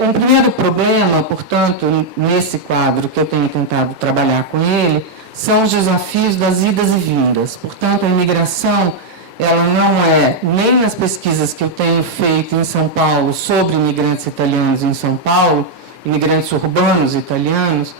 Um primeiro problema, portanto, nesse quadro que eu tenho tentado trabalhar com ele, são os desafios das idas e vindas. Portanto, a imigração, ela não é, nem nas pesquisas que eu tenho feito em São Paulo sobre imigrantes italianos em São Paulo, imigrantes urbanos italianos,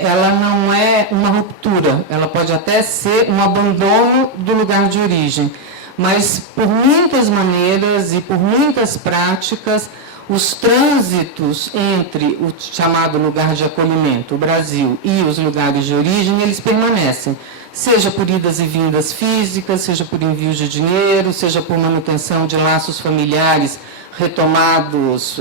ela não é uma ruptura, ela pode até ser um abandono do lugar de origem, mas por muitas maneiras e por muitas práticas, os trânsitos entre o chamado lugar de acolhimento, o Brasil, e os lugares de origem, eles permanecem, seja por idas e vindas físicas, seja por envios de dinheiro, seja por manutenção de laços familiares retomados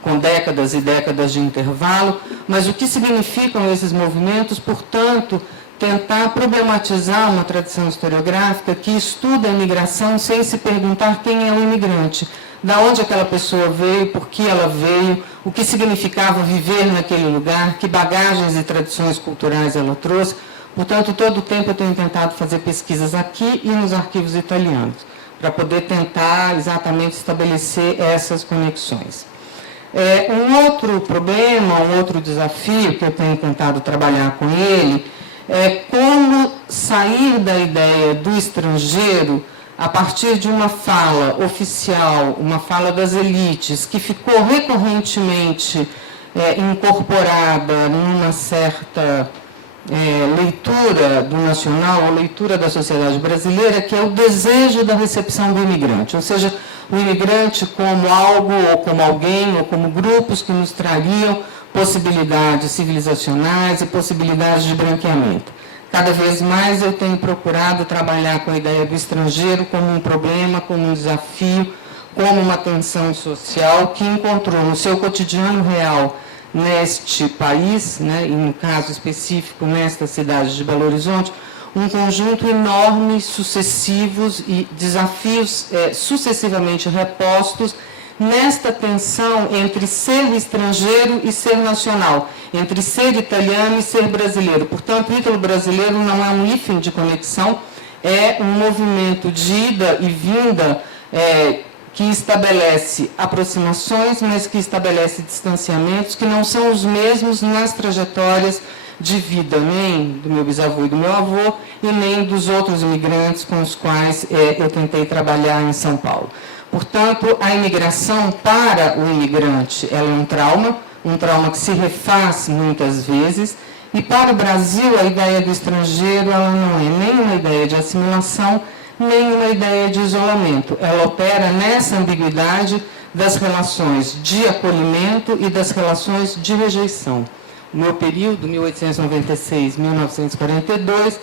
com décadas e décadas de intervalo. Mas o que significam esses movimentos, portanto, tentar problematizar uma tradição historiográfica que estuda a imigração sem se perguntar quem é o imigrante, da onde aquela pessoa veio, por que ela veio, o que significava viver naquele lugar, que bagagens e tradições culturais ela trouxe. Portanto, todo o tempo eu tenho tentado fazer pesquisas aqui e nos arquivos italianos, para poder tentar exatamente estabelecer essas conexões. Um outro problema, um outro desafio que eu tenho tentado trabalhar com ele, é como sair da ideia do estrangeiro a partir de uma fala oficial, uma fala das elites, que ficou recorrentemente incorporada numa certa leitura do nacional, ou leitura da sociedade brasileira, que é o desejo da recepção do imigrante, ou seja, o imigrante como algo, ou como alguém, ou como grupos que nos trariam possibilidades civilizacionais e possibilidades de branqueamento. Cada vez mais eu tenho procurado trabalhar com a ideia do estrangeiro como um problema, como um desafio, como uma tensão social que encontrou no seu cotidiano real neste país, e no caso específico nesta cidade de Belo Horizonte, um conjunto enorme, sucessivos e desafios sucessivamente repostos nesta tensão entre ser estrangeiro e ser nacional, entre ser italiano e ser brasileiro. Portanto, o ítalo-brasileiro não é um hífen de conexão, é um movimento de ida e vinda que estabelece aproximações, mas que estabelece distanciamentos que não são os mesmos nas trajetórias de vida, nem do meu bisavô e do meu avô, e nem dos outros imigrantes com os quais eu tentei trabalhar em São Paulo. Portanto, a imigração para o imigrante ela é um trauma que se refaz muitas vezes, e para o Brasil a ideia do estrangeiro ela não é nem uma ideia de assimilação, nem uma ideia de isolamento. Ela opera nessa ambiguidade das relações de acolhimento e das relações de rejeição. O meu período, 1896-1942,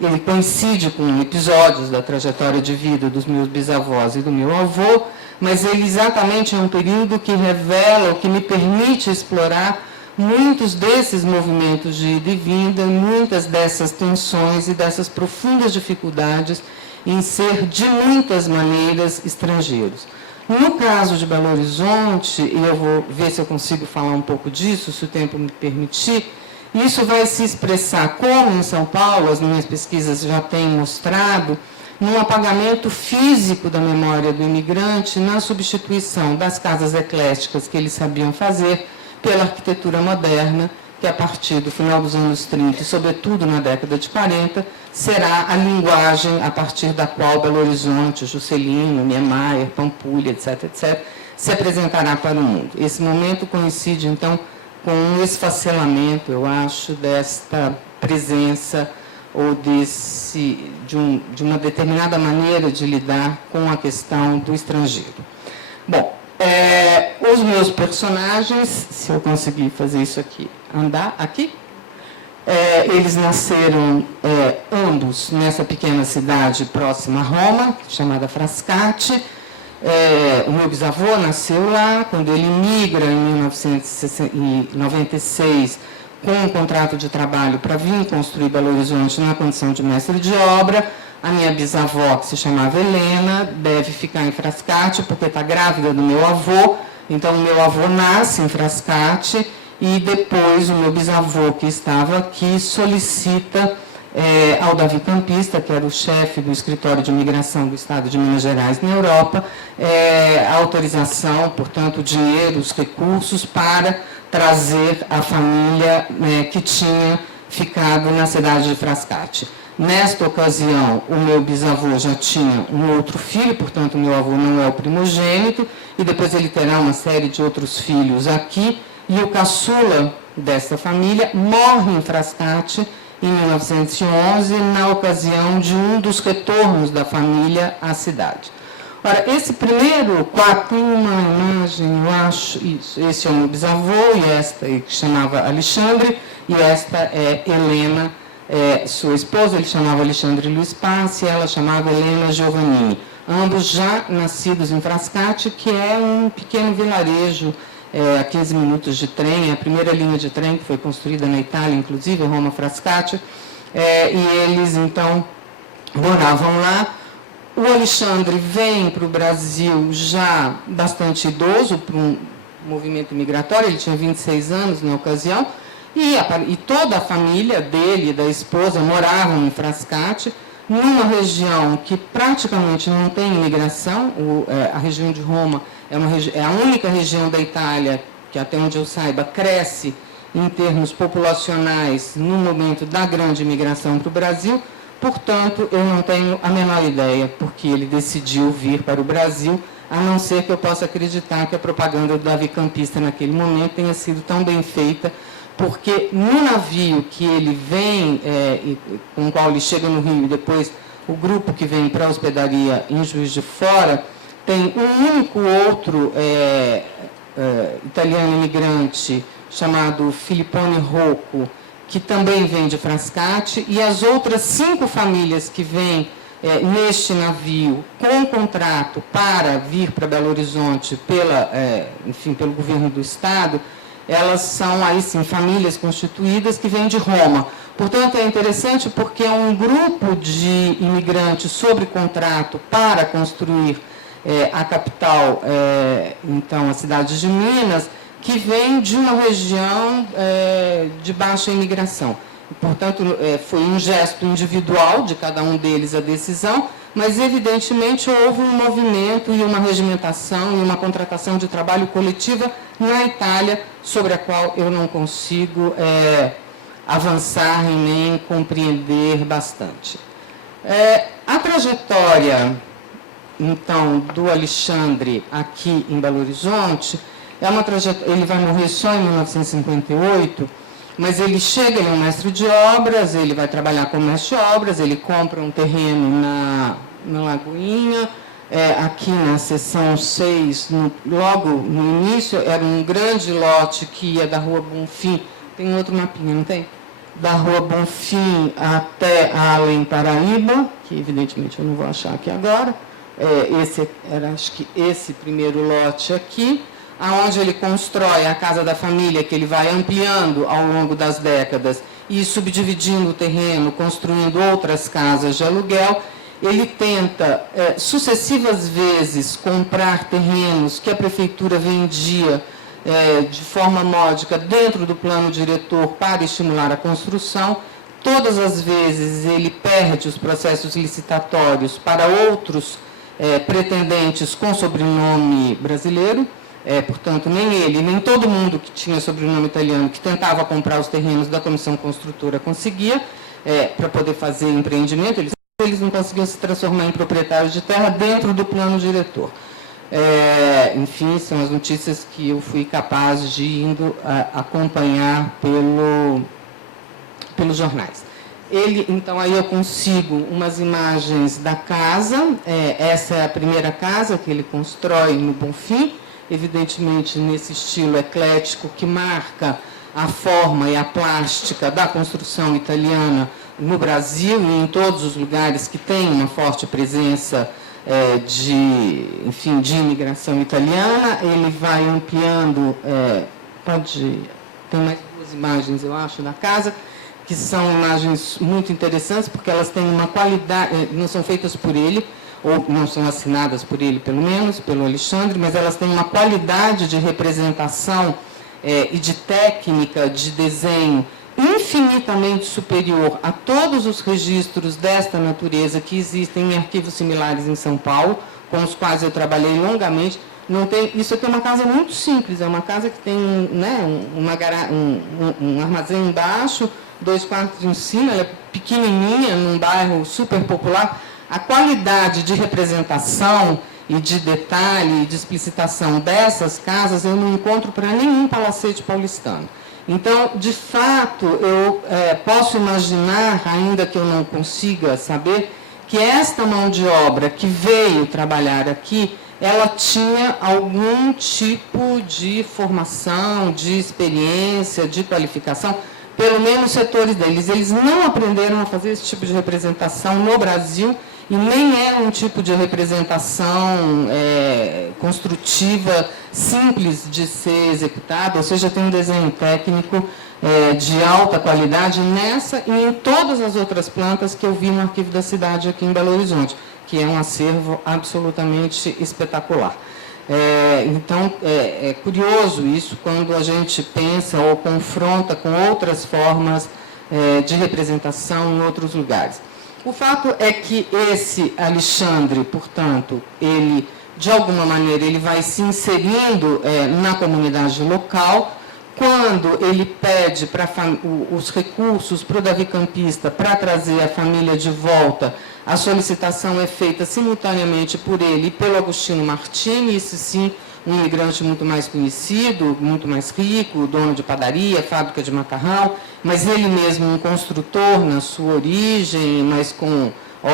ele coincide com episódios da trajetória de vida dos meus bisavós e do meu avô, mas ele exatamente é um período que revela, que me permite explorar muitos desses movimentos de ida e vinda, muitas dessas tensões e dessas profundas dificuldades em ser, de muitas maneiras, estrangeiros. No caso de Belo Horizonte, e eu vou ver se eu consigo falar um pouco disso, se o tempo me permitir, isso vai se expressar, como em São Paulo, as minhas pesquisas já têm mostrado, num apagamento físico da memória do imigrante, na substituição das casas ecléticas que eles sabiam fazer pela arquitetura moderna, que a partir do final dos anos 30, e sobretudo na década de 40, será a linguagem a partir da qual Belo Horizonte, Juscelino, Niemeyer, Pampulha, etc., etc., se apresentará para o mundo. Esse momento coincide, então, com um esfacelamento, eu acho, desta presença ou de uma determinada maneira de lidar com a questão do estrangeiro. Bom, os meus personagens, se eu conseguir fazer isso aqui, andar aqui, eles nasceram ambos nessa pequena cidade próxima a Roma, chamada Frascati. O meu bisavô nasceu lá, quando ele migra em 1996 com um contrato de trabalho para vir construir Belo Horizonte na condição de mestre de obra. A minha bisavó, que se chamava Helena, deve ficar em Frascati porque está grávida do meu avô. Então, o meu avô nasce em Frascati e depois o meu bisavô, que estava aqui, solicita ao Davi Campista, que era o chefe do escritório de imigração do Estado de Minas Gerais na Europa, a autorização, portanto, o dinheiro, os recursos para trazer a família que tinha ficado na cidade de Frascati. Nesta ocasião, o meu bisavô já tinha um outro filho, portanto, o meu avô não é o primogênito, e depois ele terá uma série de outros filhos aqui, e o caçula dessa família morre em Frascati em 1911, na ocasião de um dos retornos da família à cidade. Ora, esse primeiro quadro tem uma imagem, eu acho, isso, esse é o meu bisavô, e esta que chamava Alexandre, e esta é Helena, sua esposa. Ele chamava Alexandre Luiz Passi, e ela chamava Helena Giovannini. Ambos já nascidos em Frascati, que é um pequeno vilarejo a 15 minutos de trem, é a primeira linha de trem que foi construída na Itália, inclusive, Roma Frascati, e eles, então, moravam lá. O Alexandre vem para o Brasil já bastante idoso, para um movimento migratório, ele tinha 26 anos na ocasião, e toda a família dele e da esposa moravam em Frascati, numa região que praticamente não tem imigração. A região de Roma é a única região da Itália que, até onde eu saiba, cresce em termos populacionais no momento da grande imigração para o Brasil. Portanto, eu não tenho a menor ideia porque ele decidiu vir para o Brasil, a não ser que eu possa acreditar que a propaganda do Davi Campista naquele momento tenha sido tão bem feita, porque no navio que ele vem, com o qual ele chega no Rio, e depois o grupo que vem para a hospedaria em Juiz de Fora, tem um único outro italiano imigrante chamado Filippone Rocco, que também vem de Frascati, e as outras 5 famílias que vêm neste navio com contrato para vir para Belo Horizonte pelo governo do Estado, elas são, aí sim, famílias constituídas que vêm de Roma. Portanto, é interessante porque é um grupo de imigrantes sobre contrato para construir a capital, então, a cidade de Minas, que vem de uma região de baixa imigração. Portanto, foi um gesto individual de cada um deles a decisão, mas, evidentemente, houve um movimento e uma regimentação e uma contratação de trabalho coletiva na Itália, sobre a qual eu não consigo avançar e nem compreender bastante. A trajetória, então, do Alexandre aqui em Belo Horizonte, ele vai morrer só em 1958, mas ele chega, ele é um mestre de obras, ele vai trabalhar como mestre de obras, ele compra um terreno na Lagoinha, aqui na seção 6, logo no início, era um grande lote que ia da Rua Bonfim, tem outro mapinha, não tem? Da Rua Bonfim até a Além Paraíba, que evidentemente eu não vou achar aqui agora, acho que esse primeiro lote aqui, aonde ele constrói a casa da família, que ele vai ampliando ao longo das décadas e subdividindo o terreno, construindo outras casas de aluguel. Ele tenta, sucessivas vezes, comprar terrenos que a prefeitura vendia de forma módica dentro do plano diretor para estimular a construção. Todas as vezes ele perde os processos licitatórios para outros pretendentes com sobrenome brasileiro. Portanto, nem ele, nem todo mundo que tinha sobrenome italiano, que tentava comprar os terrenos da comissão construtora, conseguia, para poder fazer empreendimento. Eles não conseguiam se transformar em proprietários de terra dentro do plano diretor. Enfim, são as notícias que eu fui capaz de acompanhar pelos jornais. Então, aí eu consigo umas imagens da casa. Essa é a primeira casa que ele constrói no Bonfim, evidentemente nesse estilo eclético que marca a forma e a plástica da construção italiana no Brasil e em todos os lugares que tem uma forte presença de imigração italiana. Ele vai ampliando, tem mais 2 imagens, eu acho, da casa, que são imagens muito interessantes, porque elas têm uma qualidade, não são feitas por ele, ou não são assinadas por ele, pelo menos, pelo Alexandre, mas elas têm uma qualidade de representação e de técnica de desenho infinitamente superior a todos os registros desta natureza que existem em arquivos similares em São Paulo, com os quais eu trabalhei longamente. Não tem, isso aqui é uma casa muito simples, é uma casa que tem, né, um armazém embaixo, 2 quartos em cima, ela é pequenininha, num bairro super popular. A qualidade de representação e de detalhe e de explicitação dessas casas eu não encontro para nenhum palacete paulistano. Então, de fato, eu posso imaginar, ainda que eu não consiga saber, que esta mão de obra que veio trabalhar aqui, ela tinha algum tipo de formação, de experiência, de qualificação, pelo menos setores deles. Eles não aprenderam a fazer esse tipo de representação no Brasil, e nem é um tipo de representação construtiva simples de ser executada, ou seja, tem um desenho técnico de alta qualidade nessa e em todas as outras plantas que eu vi no Arquivo da Cidade aqui em Belo Horizonte, que é um acervo absolutamente espetacular. Então, é curioso isso quando a gente pensa ou confronta com outras formas de representação em outros lugares. O fato é que esse Alexandre, portanto, ele, de alguma maneira, ele vai se inserindo na comunidade local. Quando ele pede os recursos para o Davi Campista para trazer a família de volta, a solicitação é feita simultaneamente por ele e pelo Agostinho Martini, esse sim, um imigrante muito mais conhecido, muito mais rico, dono de padaria, fábrica de macarrão, mas ele mesmo um construtor na sua origem, mas com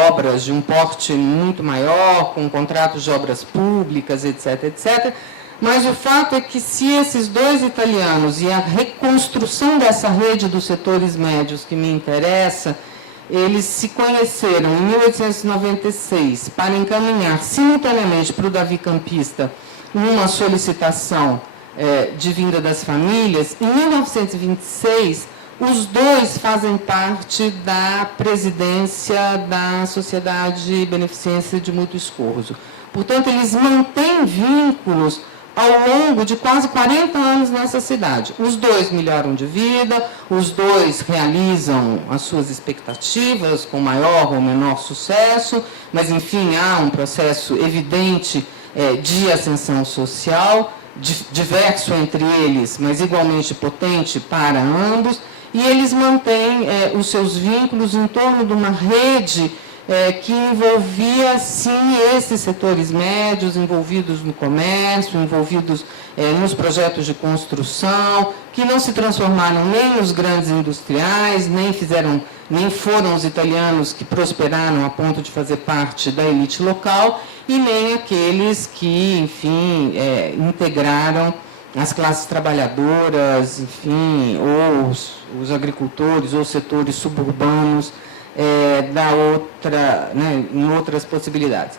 obras de um porte muito maior, com contratos de obras públicas, etc., etc. Mas o fato é que se esses 2 italianos e a reconstrução dessa rede dos setores médios que me interessa, eles se conheceram em 1896 para encaminhar simultaneamente para o Davi Campista uma solicitação de vinda das famílias. Em 1926, os 2 fazem parte da presidência da Sociedade Beneficência de Mútuo Esforço. Portanto, eles mantêm vínculos ao longo de quase 40 anos nessa cidade. Os 2 melhoram de vida, os 2 realizam as suas expectativas com maior ou menor sucesso, mas, enfim, há um processo evidente de ascensão social, diverso entre eles, mas igualmente potente para ambos, e eles mantêm os seus vínculos em torno de uma rede que envolvia, sim, esses setores médios, envolvidos no comércio, envolvidos nos projetos de construção, que não se transformaram nem nos grandes industriais, nem foram os italianos que prosperaram a ponto de fazer parte da elite local, e nem aqueles que, enfim, integraram as classes trabalhadoras, enfim, ou os agricultores, ou setores suburbanos, em outras possibilidades.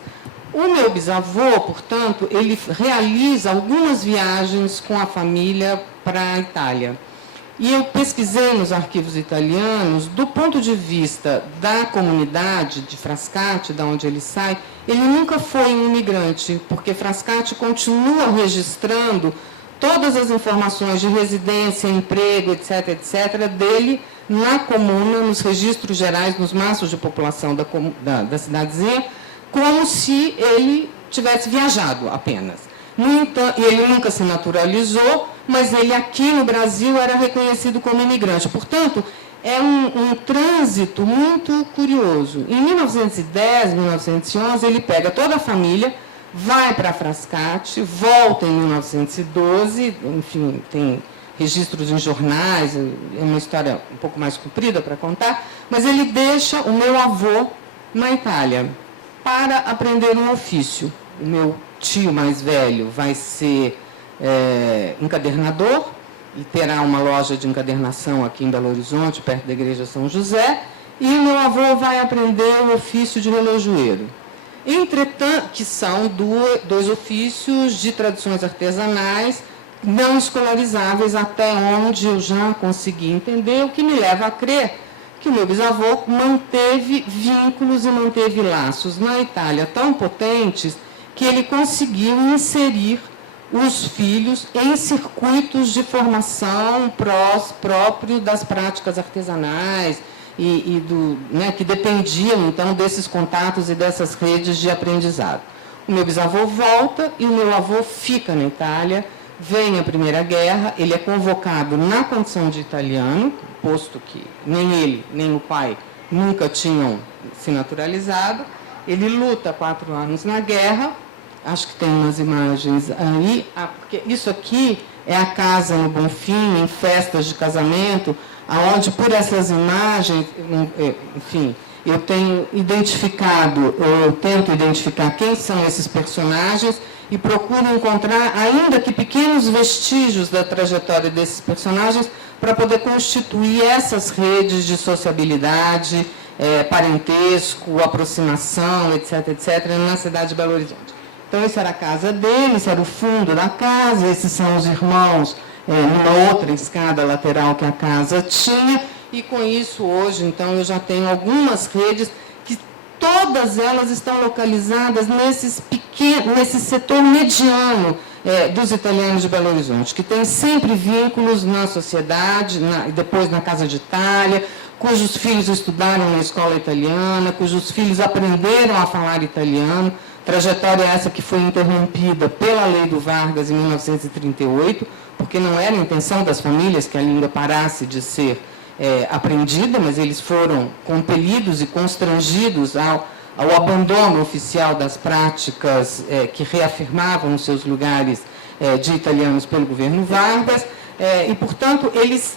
O meu bisavô, portanto, ele realiza algumas viagens com a família para a Itália. E eu pesquisei nos arquivos italianos, do ponto de vista da comunidade de Frascati, da onde ele sai, ele nunca foi um imigrante, porque Frascati continua registrando todas as informações de residência, emprego, etc., etc., dele na comuna, nos registros gerais, nos maços de população da cidadezinha, como se ele tivesse viajado apenas. No entanto, e ele nunca se naturalizou, mas ele aqui no Brasil era reconhecido como imigrante. Portanto, é um trânsito muito curioso. Em 1910, 1911, ele pega toda a família, vai para Frascati, volta em 1912, enfim, tem registros em jornais, é uma história um pouco mais comprida para contar, mas ele deixa o meu avô na Itália para aprender um ofício. O meu tio mais velho vai ser encadernador e terá uma loja de encadernação aqui em Belo Horizonte, perto da Igreja São José, e o meu avô vai aprender o ofício de relojoeiro. Entretanto, que são 2 ofícios de tradições artesanais não escolarizáveis, até onde eu já consegui entender, o que me leva a crer que o meu bisavô manteve vínculos e manteve laços na Itália tão potentes que ele conseguiu inserir os filhos em circuitos de formação próprio das práticas artesanais que dependiam, então, desses contatos e dessas redes de aprendizado. O meu bisavô volta e o meu avô fica na Itália, vem a Primeira Guerra, ele é convocado na condição de italiano, posto que nem ele, nem o pai nunca tinham se naturalizado. Ele luta 4 anos na guerra, acho que tem umas imagens aí, porque isso aqui é a casa no Bonfim, em festas de casamento, onde por essas imagens, enfim, eu tenho identificado, eu tento identificar quem são esses personagens e procuro encontrar, ainda que pequenos vestígios da trajetória desses personagens, para poder constituir essas redes de sociabilidade, parentesco, aproximação, etc., etc., na cidade de Belo Horizonte. Então, essa era a casa dele, esse era o fundo da casa, esses são os irmãos, numa outra escada lateral que a casa tinha, e com isso, hoje, então, eu já tenho algumas redes que todas elas estão localizadas nesse setor mediano dos italianos de Belo Horizonte, que tem sempre vínculos na sociedade, e depois na Casa de Itália, cujos filhos estudaram na escola italiana, cujos filhos aprenderam a falar italiano, trajetória essa que foi interrompida pela Lei do Vargas em 1938, porque não era a intenção das famílias que a língua parasse de ser aprendida, mas eles foram compelidos e constrangidos ao abandono oficial das práticas que reafirmavam os seus lugares de italianos pelo governo Vargas, e, portanto, eles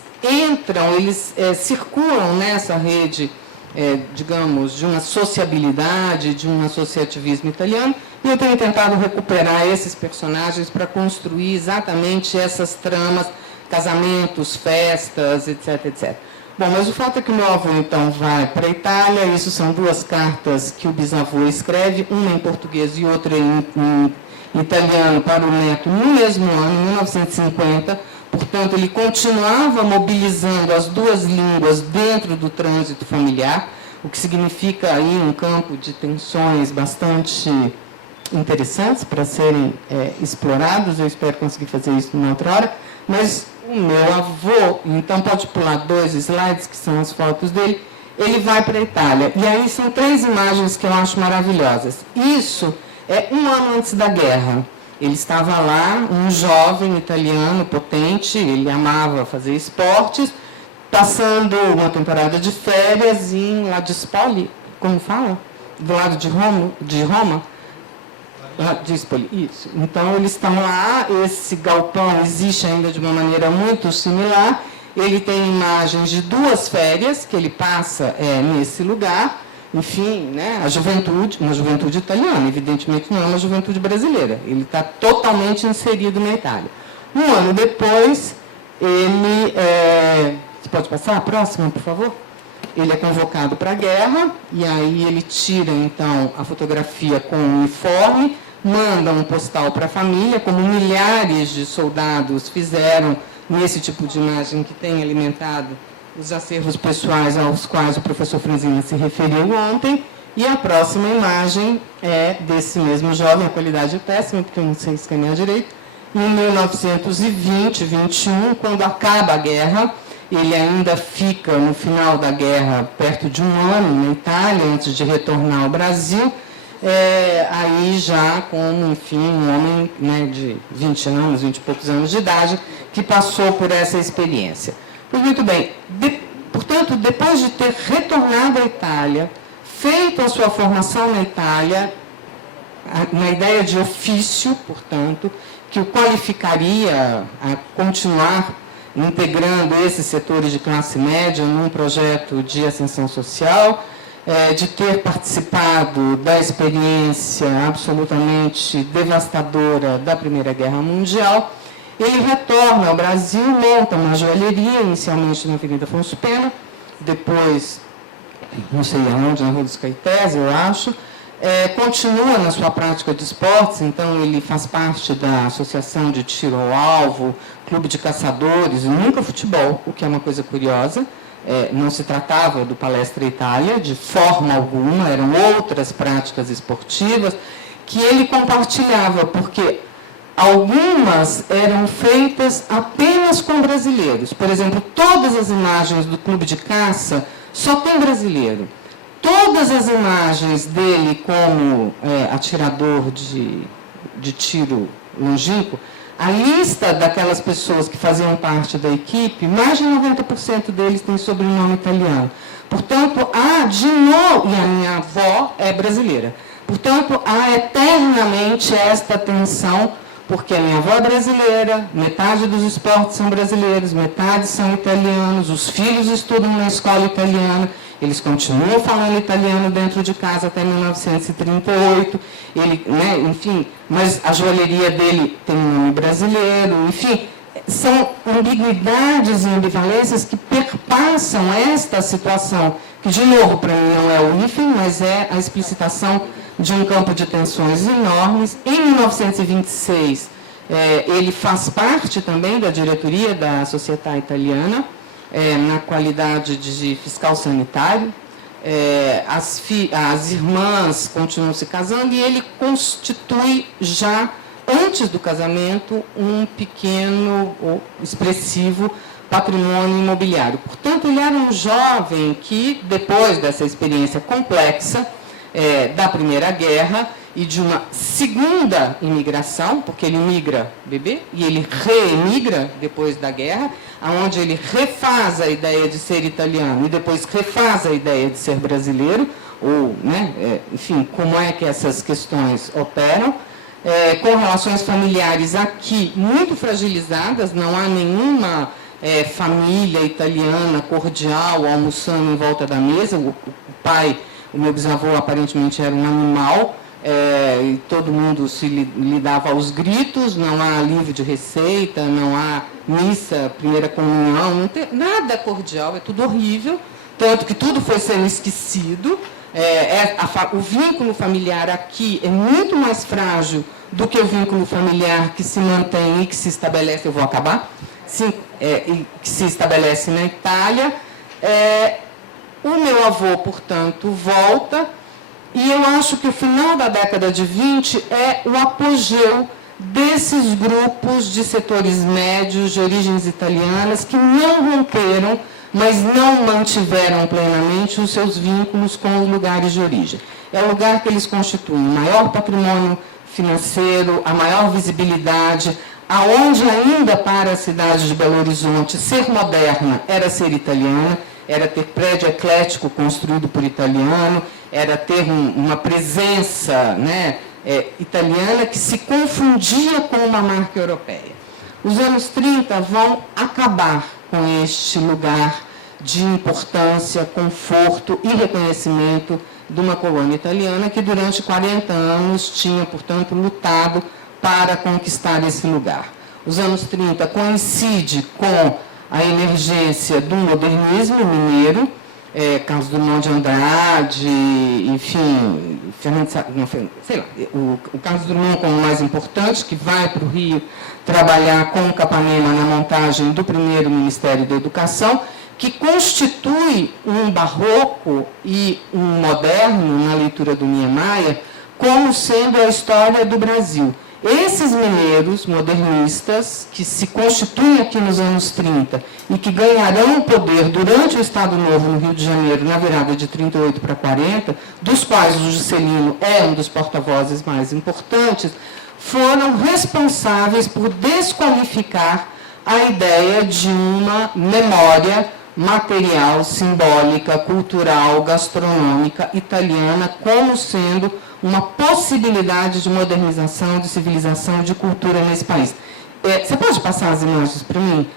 circulam nessa rede, digamos, de uma sociabilidade, de um associativismo italiano, e eu tenho tentado recuperar esses personagens para construir exatamente essas tramas, casamentos, festas, etc., etc. Bom, mas o fato é que o meu avô, então, vai para a Itália. Isso são 2 cartas que o bisavô escreve, uma em português e outra em italiano, para o neto, no mesmo ano, em 1950. Portanto, ele continuava mobilizando as 2 línguas dentro do trânsito familiar, o que significa aí um campo de tensões bastante interessantes para serem explorados. Eu espero conseguir fazer isso numa outra hora. Mas o meu avô, então pode pular 2 slides, que são as fotos dele, ele vai para a Itália. E aí são 3 imagens que eu acho maravilhosas. Isso é 1 ano antes da guerra. Ele estava lá, um jovem italiano potente, ele amava fazer esportes, passando uma temporada de férias em Ladispoli, como fala? Do lado de Roma. Ladispoli, isso. Então, eles estão lá, esse galpão existe ainda de uma maneira muito similar. Ele tem imagens de 2 férias que ele passa nesse lugar. Enfim, né, a juventude, uma juventude italiana, evidentemente não é uma juventude brasileira. Ele está totalmente inserido na Itália. 1 ano depois, ele... Você pode passar a próxima, por favor? Ele é convocado para a guerra, e aí ele tira, então, a fotografia com o uniforme, manda um postal para a família, como milhares de soldados fizeram nesse tipo de imagem que tem alimentado os acervos pessoais aos quais o professor Franzina se referiu ontem. E a próxima imagem é desse mesmo jovem, a qualidade é péssima, porque eu não sei escanear direito, em 1920, 21, quando acaba a guerra. Ele ainda fica, no final da guerra, perto de 1 ano na Itália, antes de retornar ao Brasil, aí já como, enfim, um homem, né, de 20 anos, 20 e poucos anos de idade, que passou por essa experiência. Pois muito bem, portanto, depois de ter retornado à Itália, feito a sua formação na Itália, na ideia de ofício, portanto, que o qualificaria a continuar integrando esses setores de classe média num projeto de ascensão social, de ter participado da experiência absolutamente devastadora da Primeira Guerra Mundial. Ele retorna ao Brasil, monta uma joalheria, inicialmente na Avenida Afonso Pena, depois, não sei aonde, na Rua dos Caetés, eu acho. Continua na sua prática de esportes, então ele faz parte da Associação de Tiro ao Alvo, Clube de Caçadores, e nunca futebol, o que é uma coisa curiosa. Não se tratava do Palestra Itália, de forma alguma, eram outras práticas esportivas que ele compartilhava, porque Algumas eram feitas apenas com brasileiros. Por exemplo, todas as imagens do clube de caça só tem brasileiro. Todas as imagens dele como atirador de tiro longínquo, a lista daquelas pessoas que faziam parte da equipe, mais de 90% deles tem sobrenome italiano. Portanto, e a minha avó é brasileira. Portanto, há eternamente esta tensão, porque a minha avó é brasileira, metade dos esportes são brasileiros, metade são italianos, os filhos estudam na escola italiana, eles continuam falando italiano dentro de casa até 1938, enfim, mas a joalheria dele tem um nome brasileiro, enfim, são ambiguidades e ambivalências que perpassam esta situação, que, de novo, para mim não é o hífen, mas é a explicitação de um campo de tensões enormes. Em 1926, ele faz parte também da diretoria da Società Italiana, na qualidade de fiscal sanitário. As irmãs continuam se casando e ele constitui já, antes do casamento, um pequeno ou expressivo patrimônio imobiliário. Portanto, ele era um jovem que, depois dessa experiência complexa, da Primeira Guerra e de uma segunda imigração, porque ele migra bebê e ele reemigra depois da guerra, onde ele refaz a ideia de ser italiano e depois refaz a ideia de ser brasileiro, ou, enfim, como é que essas questões operam, com relações familiares aqui muito fragilizadas, não há nenhuma família italiana cordial almoçando em volta da mesa, o pai. O meu bisavô aparentemente era um animal, e todo mundo se lidava aos gritos, não há livro de receita, não há missa, primeira comunhão, não tem nada cordial, é tudo horrível, tanto que tudo foi sendo esquecido. O vínculo familiar aqui é muito mais frágil do que o vínculo familiar que se mantém e que se estabelece, eu vou acabar, que se estabelece na Itália. O meu avô, portanto, volta, e eu acho que o final da década de 20 é o apogeu desses grupos de setores médios de origens italianas que não romperam, mas não mantiveram plenamente os seus vínculos com os lugares de origem. É o lugar que eles constituem o maior patrimônio financeiro, a maior visibilidade, aonde ainda para a cidade de Belo Horizonte ser moderna era ser italiana, era ter prédio eclético construído por italiano, era ter uma presença italiana que se confundia com uma marca europeia. Os anos 30 vão acabar com este lugar de importância, conforto e reconhecimento de uma colônia italiana que durante 40 anos tinha, portanto, lutado para conquistar esse lugar. Os anos 30 coincide com a emergência do modernismo mineiro, Carlos Drummond de Andrade, enfim, o Carlos Drummond como o mais importante, que vai para o Rio trabalhar com o Capanema na montagem do primeiro Ministério da Educação, que constitui um barroco e um moderno, na leitura do Niemeyer, como sendo a história do Brasil. Esses mineiros modernistas, que se constituem aqui nos anos 30 e que ganharão poder durante o Estado Novo no Rio de Janeiro, na virada de 38 para 40, dos quais o Juscelino é um dos porta-vozes mais importantes, foram responsáveis por desqualificar a ideia de uma memória material, simbólica, cultural, gastronômica italiana como sendo uma possibilidade de modernização, de civilização, de cultura nesse país. Você pode passar as imagens para mim?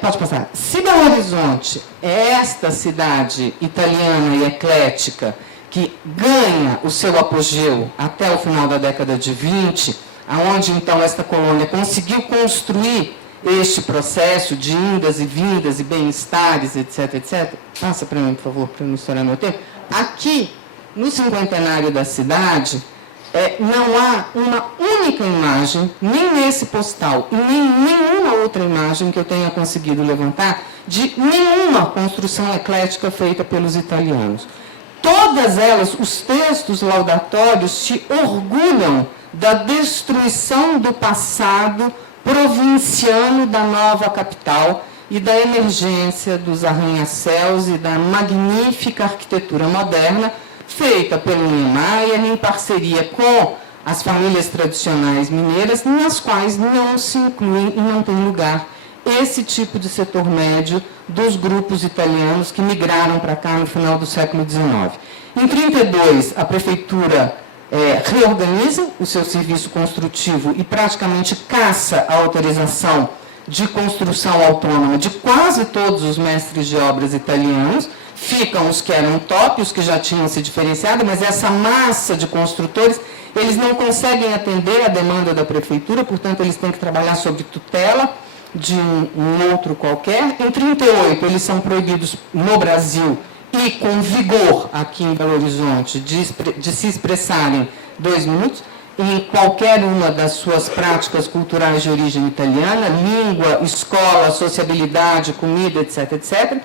Pode passar. Se Belo Horizonte é esta cidade italiana e eclética que ganha o seu apogeu até o final da década de 20, aonde então esta colônia conseguiu construir este processo de indas e vindas e bem-estares, etc., etc. Passa para mim, por favor, para não estourar meu tempo. Aqui, no cinquentenário da cidade, não há uma única imagem, nem nesse postal, e nem nenhuma outra imagem que eu tenha conseguido levantar, de nenhuma construção eclética feita pelos italianos. todas elas, os textos laudatórios, se orgulham da destruição do passado provinciano da nova capital e da emergência dos arranha-céus e da magnífica arquitetura moderna feita pelo Niemeyer em parceria com as famílias tradicionais mineiras, nas quais não se incluem e não tem lugar esse tipo de setor médio dos grupos italianos que migraram para cá no final do século XIX. Em 1932, a prefeitura reorganiza o seu serviço construtivo e praticamente caça a autorização de construção autônoma de quase todos os mestres de obras italianos. Ficam os que eram top, os que já tinham se diferenciado, mas essa massa de construtores, eles não conseguem atender a demanda da prefeitura, portanto, eles têm que trabalhar sob tutela de um outro qualquer. Em 1938, eles são proibidos no Brasil e com vigor aqui em Belo Horizonte de se expressarem 2 minutos em qualquer uma das suas práticas culturais de origem italiana, língua, escola, sociabilidade, comida, etc., etc.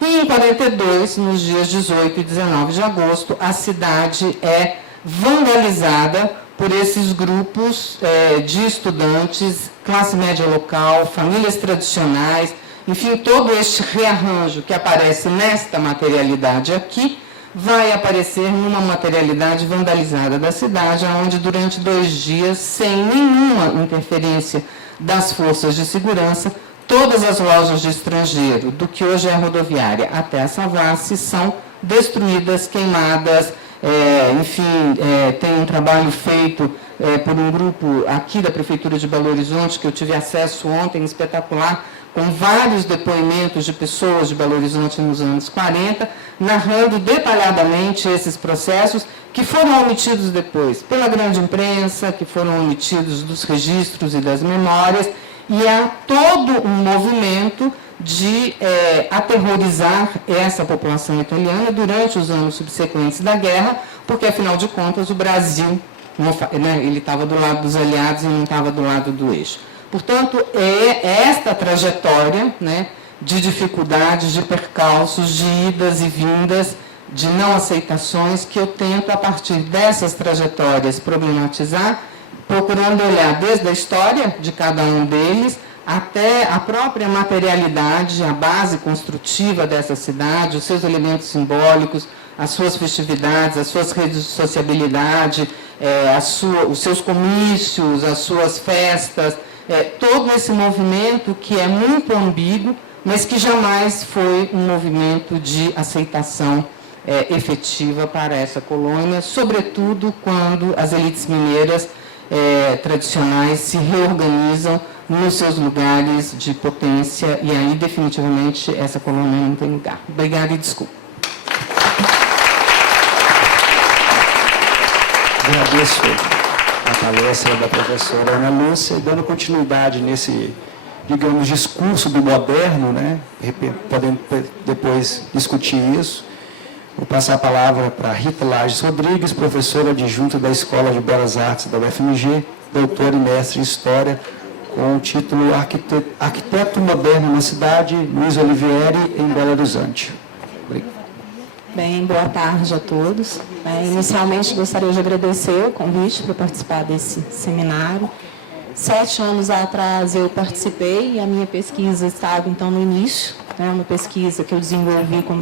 E em 1942, nos dias 18 e 19 de agosto, a cidade é vandalizada por esses grupos de estudantes, classe média local, famílias tradicionais, enfim, todo este rearranjo que aparece nesta materialidade aqui, vai aparecer numa materialidade vandalizada da cidade, onde durante 2 dias, sem nenhuma interferência das forças de segurança, todas as lojas de estrangeiro, do que hoje é a rodoviária até a Savassi, são destruídas, queimadas. Enfim, tem um trabalho feito por um grupo aqui da Prefeitura de Belo Horizonte, que eu tive acesso ontem, espetacular, com vários depoimentos de pessoas de Belo Horizonte nos anos 40, narrando detalhadamente esses processos que foram omitidos depois pela grande imprensa, que foram omitidos dos registros e das memórias, e há todo um movimento de aterrorizar essa população italiana durante os anos subsequentes da guerra, porque, afinal de contas, o Brasil, ele estava do lado dos aliados e não estava do lado do eixo. Portanto, é esta trajetória, de dificuldades, de percalços, de idas e vindas, de não aceitações, que eu tento, a partir dessas trajetórias, problematizar, procurando olhar desde a história de cada um deles, até a própria materialidade, a base construtiva dessa cidade, os seus elementos simbólicos, as suas festividades, as suas redes de sociabilidade, os seus comícios, as suas festas, todo esse movimento que é muito ambíguo, mas que jamais foi um movimento de aceitação efetiva para essa colônia, sobretudo quando as elites mineiras tradicionais se reorganizam nos seus lugares de potência, e aí definitivamente essa colônia não tem lugar. Obrigada e desculpa. Agradeço a palestra da professora Ana Lúcia, e dando continuidade nesse, digamos, discurso do moderno, podendo depois discutir isso. Vou passar a palavra para Rita Lages Rodrigues, professora adjunta da Escola de Belas Artes da UFMG, doutora e mestre em História, com o título Arquiteto Moderno na Cidade, Luiz Olivieri, em Belo Horizonte. Obrigado. Bem, boa tarde a todos. Inicialmente, gostaria de agradecer o convite para participar desse seminário. 7 anos atrás eu participei e a minha pesquisa estava, então, no início, uma pesquisa que eu desenvolvi como